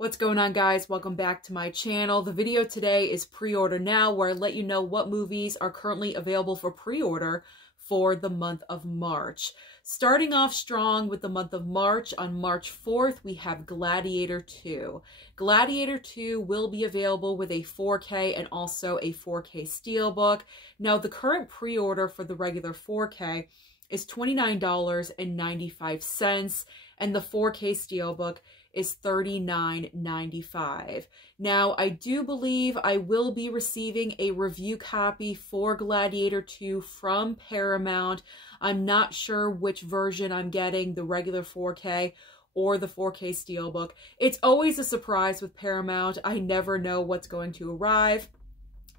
What's going on, guys? Welcome back to my channel. The video today is pre-order now, where I let you know what movies are currently available for pre-order for the month of March. Starting off strong with the month of March, on March 4th, we have Gladiator 2. Gladiator 2 will be available with a 4K and also a 4K Steelbook. Now, the current pre-order for the regular 4K is $29.95, and the 4K Steelbook is $39.95. Now, I do believe I will be receiving a review copy for Gladiator 2 from Paramount. I'm not sure which version I'm getting, the regular 4K or the 4K Steelbook. It's always a surprise with Paramount. I never know what's going to arrive.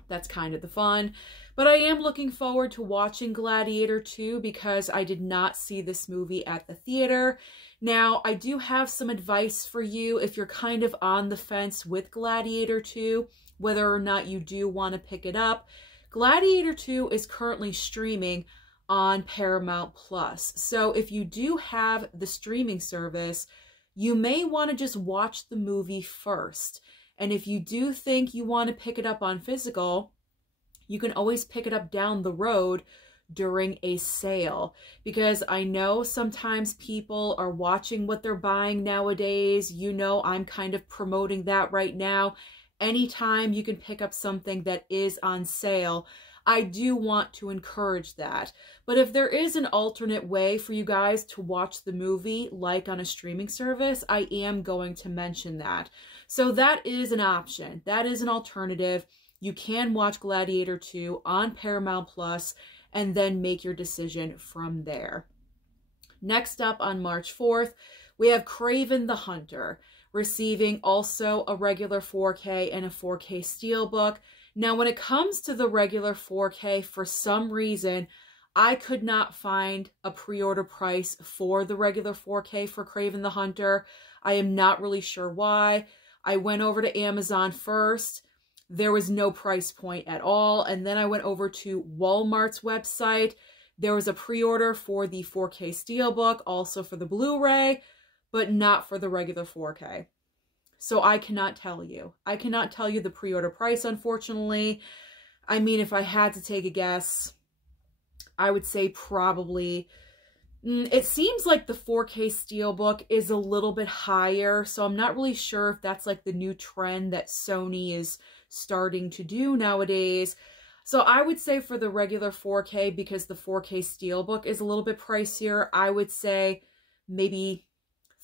That's kind of the fun. But I am looking forward to watching Gladiator 2 because I did not see this movie at the theater. Now, I do have some advice for you if you're kind of on the fence with Gladiator 2, whether or not you do want to pick it up. Gladiator 2 is currently streaming on Paramount Plus. So if you do have the streaming service, you may want to just watch the movie first. And if you do think you want to pick it up on physical, you can always pick it up down the road during a sale, because I know sometimes people are watching what they're buying nowadays. You know, I'm kind of promoting that right now. Anytime you can pick up something that is on sale, I do want to encourage that. But if there is an alternate way for you guys to watch the movie, like on a streaming service, I am going to mention that. So that is an option. That is an alternative. You can watch Gladiator 2 on Paramount Plus and then make your decision from there. Next up, on March 4th, we have Kraven the Hunter, receiving also a regular 4K and a 4K Steelbook. Now, when it comes to the regular 4K, for some reason, I could not find a pre-order price for the regular 4K for Kraven the Hunter. I am not really sure why. I went over to Amazon first. There was no price point at all. And then I went over to Walmart's website. There was a pre-order for the 4K Steelbook, also for the Blu-ray, but not for the regular 4K. So I cannot tell you. I cannot tell you the pre-order price, unfortunately. I mean, if I had to take a guess, I would say probably... it seems like the 4K Steelbook is a little bit higher, so I'm not really sure if that's like the new trend that Sony is starting to do nowadays. So I would say for the regular 4K, because the 4K Steelbook is a little bit pricier, I would say maybe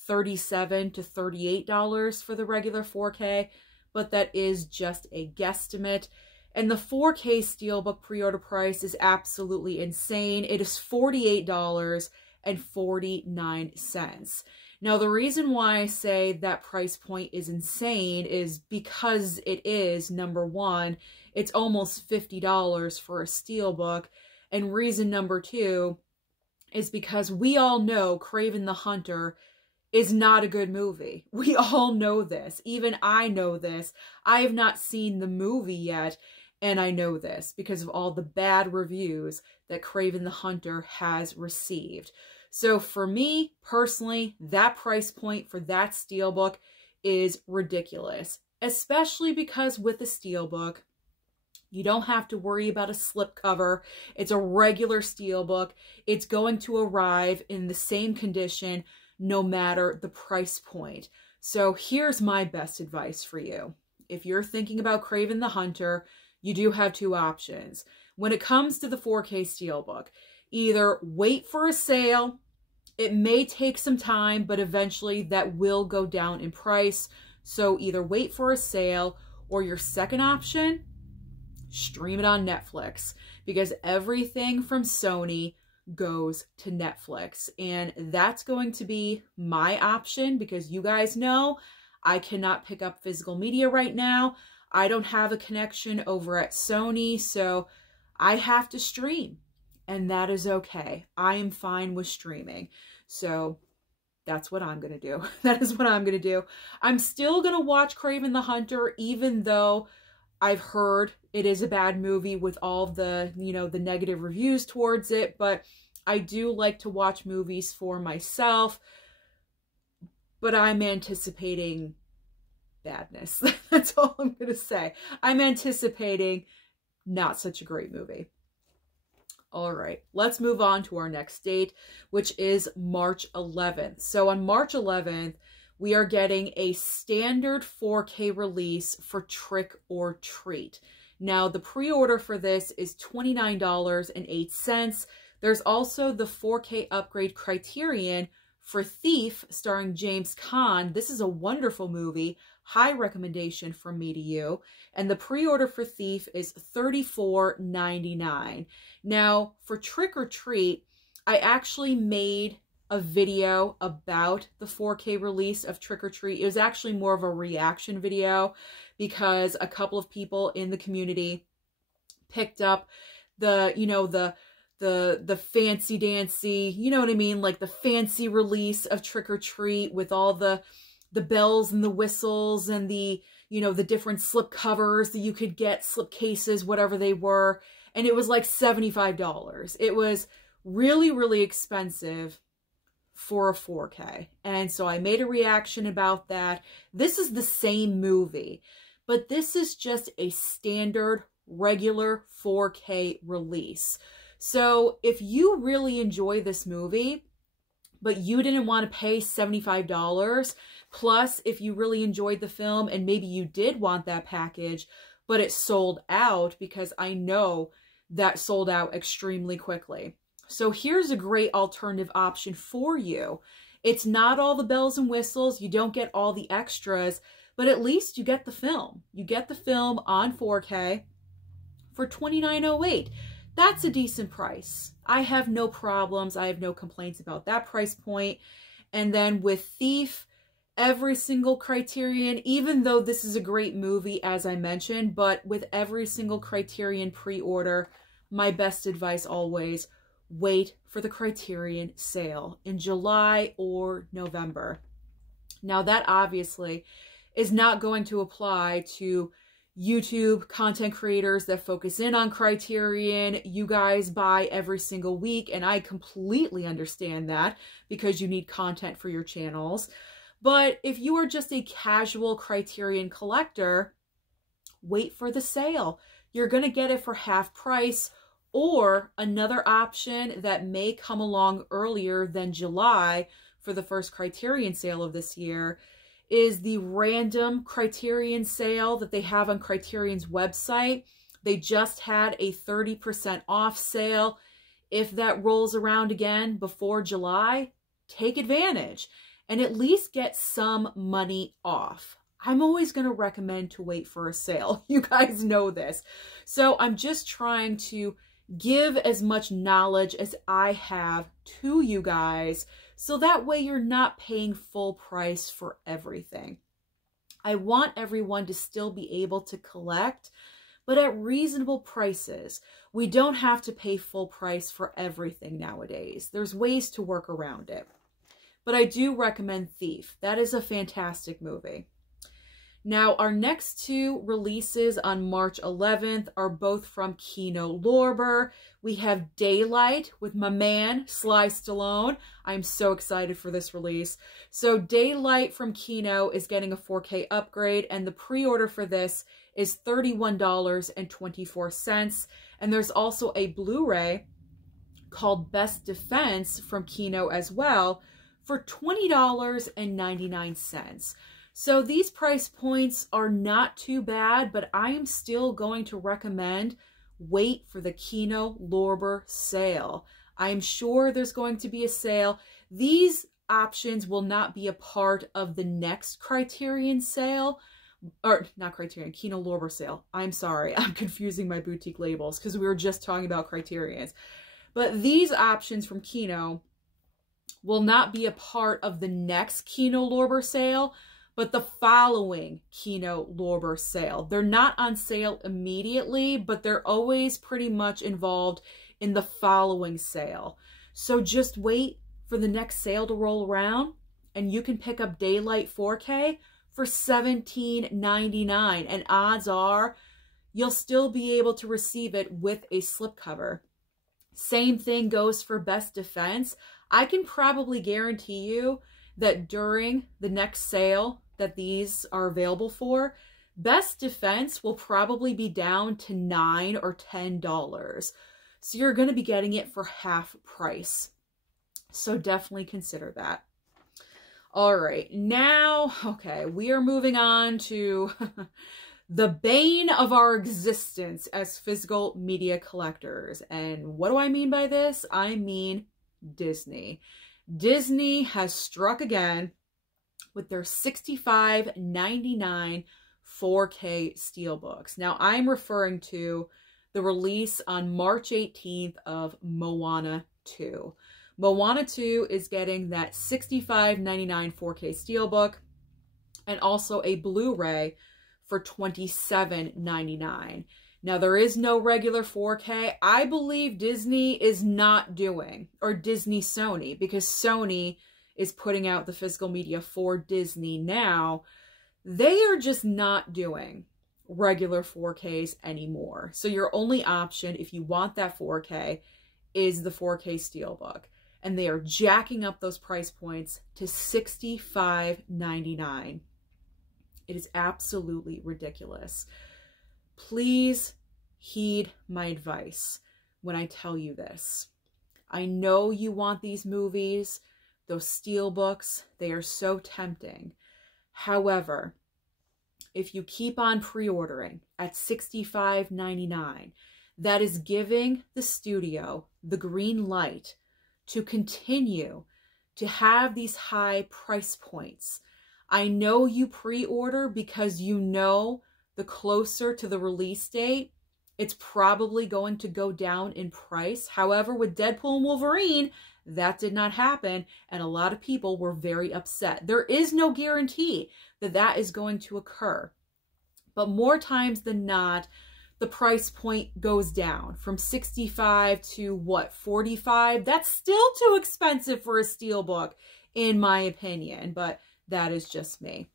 $37 to $38 for the regular 4K, but that is just a guesstimate. And the 4K Steelbook pre-order price is absolutely insane. It is $48.49. Now, the reason why I say that price point is insane is because it is, number one, it's almost $50 for a Steelbook. And reason number two is because we all know Kraven the Hunter is not a good movie. We all know this. Even I know this. I have not seen the movie yet, and I know this because of all the bad reviews that Kraven the Hunter has received. So for me, personally, that price point for that Steelbook is ridiculous. Especially because with the Steelbook, you don't have to worry about a slipcover. It's a regular Steelbook. It's going to arrive in the same condition no matter the price point. So here's my best advice for you. If you're thinking about Kraven the Hunter, you do have two options. When it comes to the 4K Steelbook, either wait for a sale. It may take some time, but eventually that will go down in price. So either wait for a sale, or your second option, stream it on Netflix, because everything from Sony goes to Netflix. And that's going to be my option, because you guys know I cannot pick up physical media right now. I don't have a connection over at Sony, so I have to stream. And that is okay. I am fine with streaming. So that's what I'm going to do. That is what I'm going to do. I'm still going to watch Kraven the Hunter, even though I've heard it is a bad movie with all the, the negative reviews towards it. But I do like to watch movies for myself. But I'm anticipating badness. That's all I'm going to say. I'm anticipating not such a great movie. All right, let's move on to our next date, which is March 11th. So on March 11th, we are getting a standard 4K release for Trick or Treat. Now, the pre-order for this is $29.08. There's also the 4K upgrade criterion for Thief, starring James Caan. This is a wonderful movie. High recommendation from me to you. And the pre-order for Thief is $34.99. Now, for Trick or Treat, I actually made a video about the 4K release of Trick or Treat. It was actually more of a reaction video because a couple of people in the community picked up the, you know, the fancy dancy, you know what I mean? Like the fancy release of Trick or Treat with all the bells and the whistles and the, you know, the different slip covers that you could get, slip cases, whatever they were. And it was like $75. It was really, really expensive for a 4K. And so I made a reaction about that. This is the same movie, but this is just a standard regular 4K release. So if you really enjoy this movie, but you didn't want to pay $75, plus if you really enjoyed the film and maybe you did want that package, but it sold out, because I know that sold out extremely quickly. So here's a great alternative option for you. It's not all the bells and whistles. You don't get all the extras, but at least you get the film. You get the film on 4K for $29.08. That's a decent price. I have no problems. I have no complaints about that price point. And then with Thief, every single criterion, even though this is a great movie, as I mentioned, but with every single criterion pre-order, my best advice always, wait for the criterion sale in July or November. Now that obviously is not going to apply to YouTube content creators that focus in on criterion. You guys buy every single week, and I completely understand that because you need content for your channels. But if you are just a casual criterion collector, wait for the sale. You're going to get it for half price. Or another option that may come along earlier than July for the first criterion sale of this year is the random criterion sale that they have on Criterion's website. They just had a 30% off sale. If that rolls around again before July, take advantage and at least get some money off. I'm always going to recommend to wait for a sale. You guys know this. So I'm just trying to give as much knowledge as I have to you guys, so that way you're not paying full price for everything. I want everyone to still be able to collect, but at reasonable prices. We don't have to pay full price for everything nowadays. There's ways to work around it. But I do recommend Thief. That is a fantastic movie. Now, our next two releases on March 11th are both from Kino Lorber. We have Daylight with my man, Sly Stallone. I'm so excited for this release. So Daylight from Kino is getting a 4K upgrade, and the pre-order for this is $31.24. And there's also a Blu-ray called Best Defense from Kino as well for $20.99. So these price points are not too bad, but I am still going to recommend wait for the Kino Lorber sale. I am sure there's going to be a sale. These options will not be a part of the next Criterion sale, or not Criterion, Kino Lorber sale. I'm sorry, I'm confusing my boutique labels because we were just talking about Criterions. But these options from Kino will not be a part of the next Kino Lorber sale, but the following Kino Lorber sale. They're not on sale immediately, but they're always pretty much involved in the following sale. So just wait for the next sale to roll around, and you can pick up Daylight 4K for $17.99. And odds are you'll still be able to receive it with a slipcover. Same thing goes for Best Defense. I can probably guarantee you that during the next sale, that these are available for, Best Defense will probably be down to $9 or $10. So you're going to be getting it for half price. So definitely consider that. All right, now, okay, we are moving on to the bane of our existence as physical media collectors. And what do I mean by this? I mean Disney. Disney has struck again with their $65.99 4K steelbooks. Now, I'm referring to the release on March 18th of Moana 2. Moana 2 is getting that $65.99 4K steelbook and also a Blu-ray for $27.99. Now, there is no regular 4K. I believe Disney is not doing, or Sony, because Sony is putting out the physical media for Disney now. They are just not doing regular 4Ks anymore. So your only option, if you want that 4K, is the 4K steelbook. And they are jacking up those price points to $65.99. It is absolutely ridiculous. Please heed my advice when I tell you this. I know you want these movies, those steelbooks, they are so tempting. However, if you keep on pre-ordering at $65.99, that is giving the studio the green light to continue to have these high price points. I know you pre-order because you know the closer to the release date, it's probably going to go down in price. However, with Deadpool and Wolverine, that did not happen, and a lot of people were very upset. There is no guarantee that that is going to occur. But more times than not, the price point goes down from 65 to what, 45? That's still too expensive for a steelbook, in my opinion, but that is just me.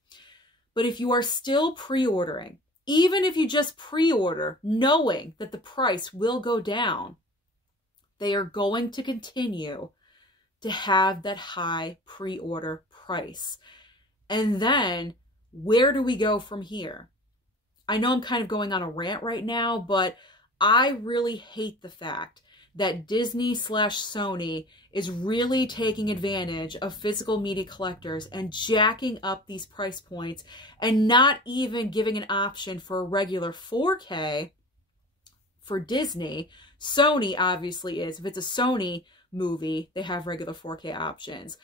But if you are still pre-ordering, even if you just pre-order knowing that the price will go down, they are going to continue to have that high pre-order price. And then where do we go from here? I know I'm kind of going on a rant right now, but I really hate the fact that Disney/Sony is really taking advantage of physical media collectors and jacking up these price points and not even giving an option for a regular 4K for Disney. Sony obviously is. If it's a Sony movie, they have regular 4K options.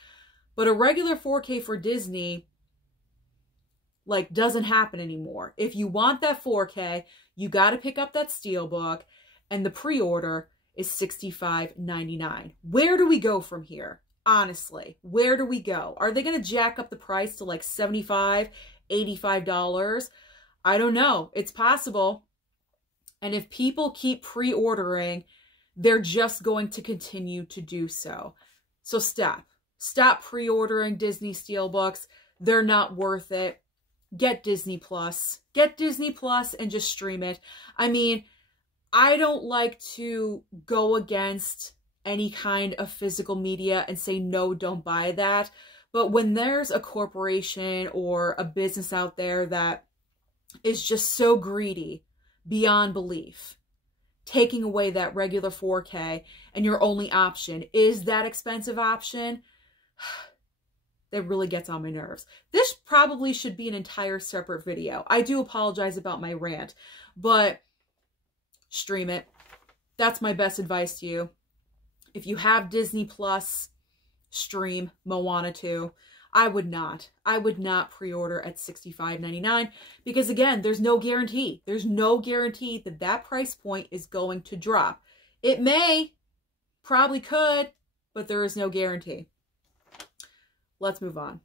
But a regular 4K for Disney, like, doesn't happen anymore. If you want that 4K, you got to pick up that steelbook, and the pre-order is $65.99. Where do we go from here? Honestly, where do we go? Are they going to jack up the price to like $75, $85? I don't know. It's possible. And if people keep pre-ordering, they're just going to continue to do so. So stop pre-ordering Disney steelbooks. They're not worth it. Get Disney Plus. Get Disney Plus and just stream it. I mean, I don't like to go against any kind of physical media and say, no, don't buy that. But when there's a corporation or a business out there that is just so greedy beyond belief, taking away that regular 4K and your only option is that expensive option, that really gets on my nerves. This probably should be an entire separate video. I do apologize about my rant, but stream it. That's my best advice to you. If you have Disney Plus, stream Moana 2. I would not pre-order at $65.99 because, again, there's no guarantee. There's no guarantee that that price point is going to drop. It may, probably could, but there is no guarantee. Let's move on.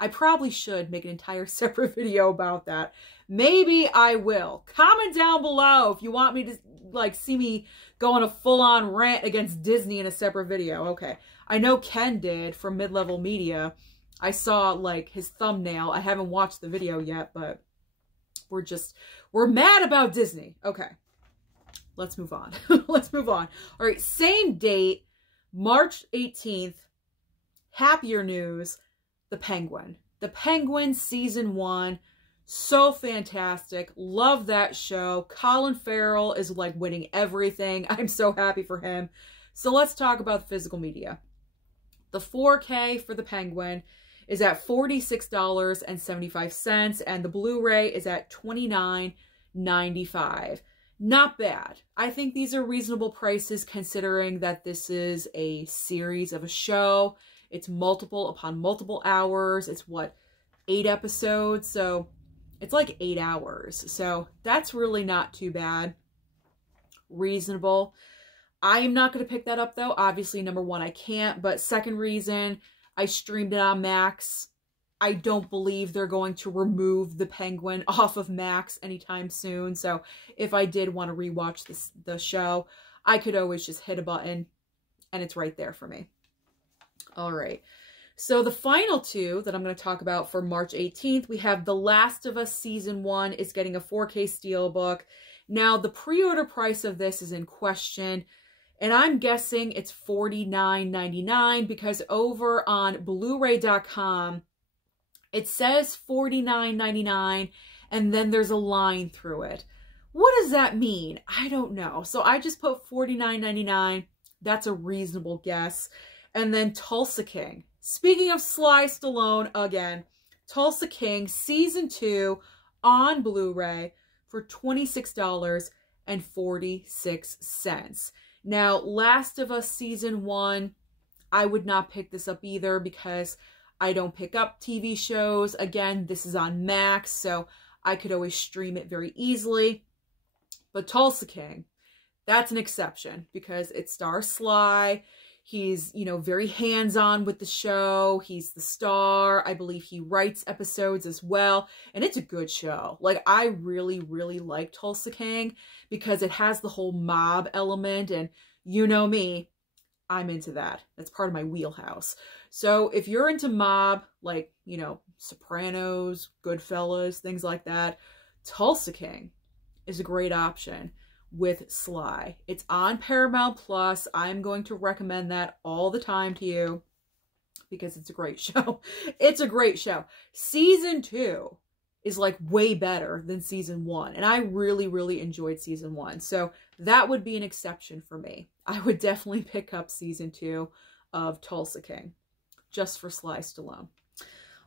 I probably should make an entire separate video about that. Maybe I will. Comment down below if you want me to, like, see me go on a full-on rant against Disney in a separate video. Okay. I know Ken did from Mid-Level Media. I saw, like, his thumbnail. I haven't watched the video yet, but we're mad about Disney. Okay. Let's move on. Let's move on. All right. Same date, March 18th. Happier news. The Penguin. The Penguin Season 1. So fantastic. Love that show. Colin Farrell is like winning everything. I'm so happy for him. So let's talk about physical media. The 4K for the Penguin is at $46.75, and the Blu-ray is at $29.95. Not bad. I think these are reasonable prices considering that this is a series of a show. It's multiple upon multiple hours. It's what, 8 episodes? So it's like 8 hours. So that's really not too bad. Reasonable. I am not going to pick that up though. Obviously, number one, I can't. But second reason, I streamed it on Max. I don't believe they're going to remove the Penguin off of Max anytime soon. So if I did want to rewatch the show, I could always just hit a button and it's right there for me. All right. So the final two that I'm going to talk about for March 18th, we have The Last of Us Season 1 is getting a 4K Steelbook. Now, the pre-order price of this is in question, and I'm guessing it's $49.99 because over on blu-ray.com, it says $49.99, and then there's a line through it. What does that mean? I don't know. So I just put $49.99. That's a reasonable guess. And then Tulsa King. Speaking of Sly Stallone, again, Tulsa King Season 2 on Blu-ray for $26.46. Now, Last of Us Season 1, I would not pick this up either because I don't pick up TV shows. Again, this is on Max, so I could always stream it very easily. But Tulsa King, that's an exception because it stars Sly. He's, you know, very hands-on with the show. He's the star. I believe he writes episodes as well. And it's a good show. Like, I really, really like Tulsa King because it has the whole mob element. And you know me, I'm into that. That's part of my wheelhouse. So if you're into mob, like, you know, Sopranos, Goodfellas, things like that, Tulsa King is a great option with Sly. It's on Paramount Plus. I'm going to recommend that all the time to you because it's a great show. It's a great show. Season 2 is like way better than Season 1. And I really, really enjoyed Season 1. So that would be an exception for me. I would definitely pick up Season 2 of Tulsa King just for Sly Stallone.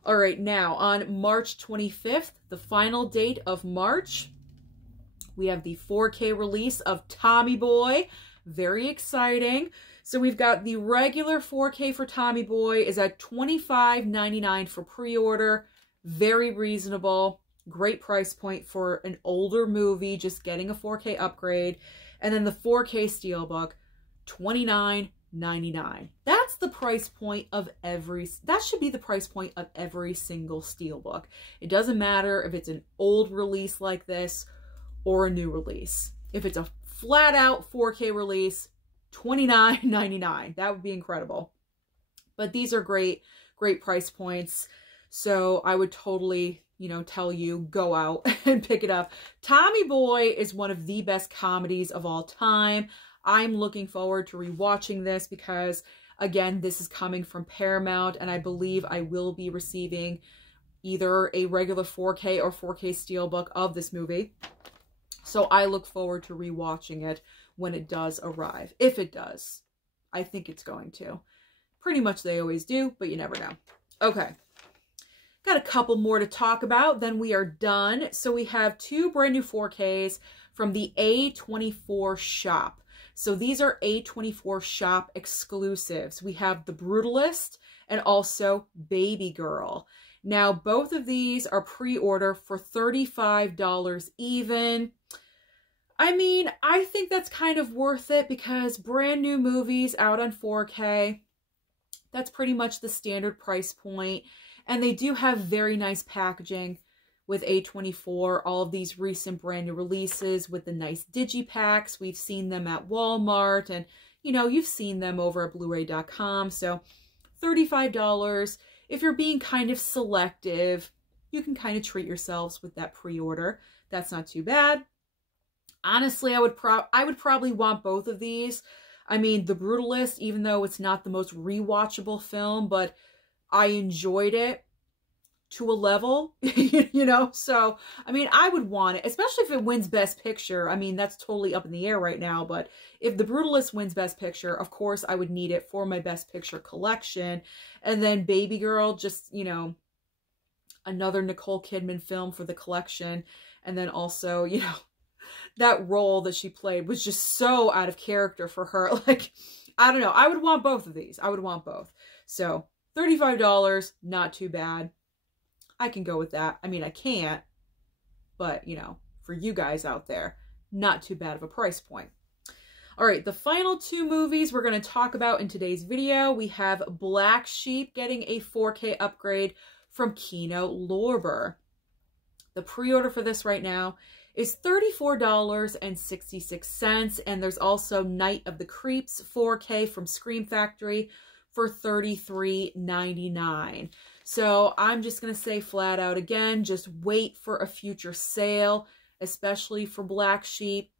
All right, now on March 25th, the final date of March, we have the 4K release of Tommy Boy. Very exciting. So we've got the regular 4K for Tommy Boy is at $25.99 for pre-order. Very reasonable. Great price point for an older movie, just getting a 4K upgrade. And then the 4K Steelbook, $29.99. That's the price point of that should be the price point of every single Steelbook. It doesn't matter if it's an old release like this or a new release. If it's a flat out 4K release, $29.99. That would be incredible. But these are great, great price points. So I would totally, you know, tell you, go out and pick it up. Tommy Boy is one of the best comedies of all time. I'm looking forward to rewatching this because, again, this is coming from Paramount, and I believe I will be receiving either a regular 4K or 4K Steelbook of this movie. So I look forward to rewatching it when it does arrive. If it does. I think it's going to. Pretty much they always do, but you never know. Okay. Got a couple more to talk about, then we are done. So we have 2 brand new 4Ks from the A24 shop. So these are A24 shop exclusives. We have The Brutalist and also Baby Girl. Now, both of these are pre-order for $35 even. I mean, I think that's kind of worth it because brand new movies out on 4K, that's pretty much the standard price point. And they do have very nice packaging with A24. All of these recent brand new releases with the nice digipacks. We've seen them at Walmart and, you know, you've seen them over at blu-ray.com. So $35. If you're being kind of selective, you can kind of treat yourselves with that pre-order. That's not too bad. Honestly, I would probably want both of these. I mean, The Brutalist, even though it's not the most rewatchable film, but I enjoyed it. to a level, you know? So, I mean, I would want it, especially if it wins Best Picture. I mean, that's totally up in the air right now, but if The Brutalist wins Best Picture, of course, I would need it for my Best Picture collection. And then Baby Girl, just, you know, another Nicole Kidman film for the collection. And then also, you know, that role that she played was just so out of character for her. Like, I don't know. I would want both of these. I would want both. So, $35, not too bad. I can go with that. I mean, I can't, but, you know, for you guys out there, not too bad of a price point. All right, the final two movies we're going to talk about in today's video. We have Black Sheep getting a 4K upgrade from Kino Lorber. The pre-order for this right now is $34.66, and there's also Night of the Creeps 4K from Scream Factory for $33.99. So I'm just going to say flat out again, just wait for a future sale, especially for Black Sheep.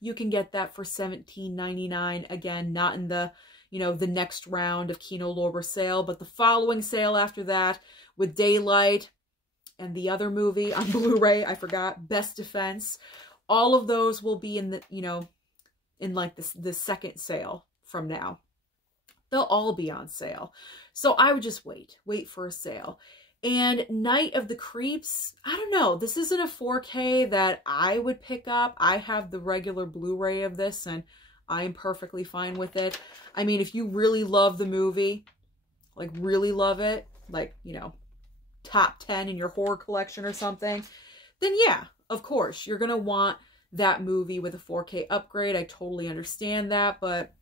You can get that for $17.99. Again, not in the, you know, the next round of Kino Lorber sale, but the following sale after that with Daylight and the other movie on Blu-ray, I forgot, Best Defense. All of those will be in the, you know, in like the second sale from now. They'll all be on sale. So I would just wait for a sale. And Night of the Creeps, I don't know. This isn't a 4K that I would pick up. I have the regular Blu-ray of this and I'm perfectly fine with it. I mean, if you really love the movie, like really love it, like, you know, top 10 in your horror collection or something, then yeah, of course, you're going to want that movie with a 4K upgrade. I totally understand that, but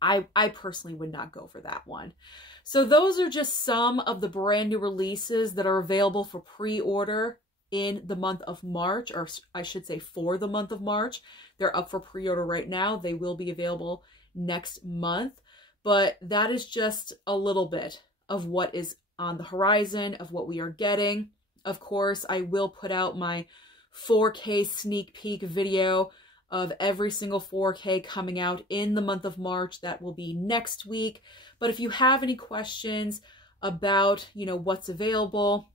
I personally would not go for that one. So those are just some of the brand new releases that are available for pre-order in the month of March, or I should say for the month of March. They're up for pre-order right now. They will be available next month, but that is just a little bit of what is on the horizon, of what we are getting. Of course, I will put out my 4K sneak peek video of every single 4K coming out in the month of March. That will be next week. But if you have any questions about, you know, what's available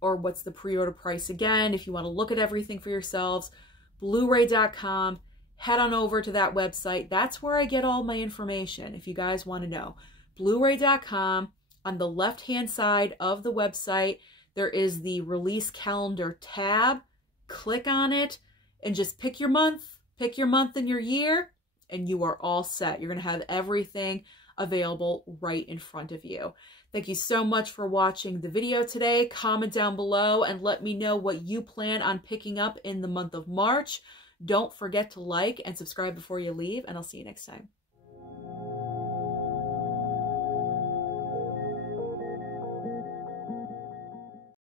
or what's the pre-order price again, if you want to look at everything for yourselves, blu-ray.com, head on over to that website. That's where I get all my information if you guys want to know. blu-ray.com. On the left-hand side of the website, there is the release calendar tab. Click on it and just pick your month and your year, and you are all set. You're going to have everything available right in front of you. Thank you so much for watching the video today. Comment down below and let me know what you plan on picking up in the month of March. Don't forget to like and subscribe before you leave, and I'll see you next time.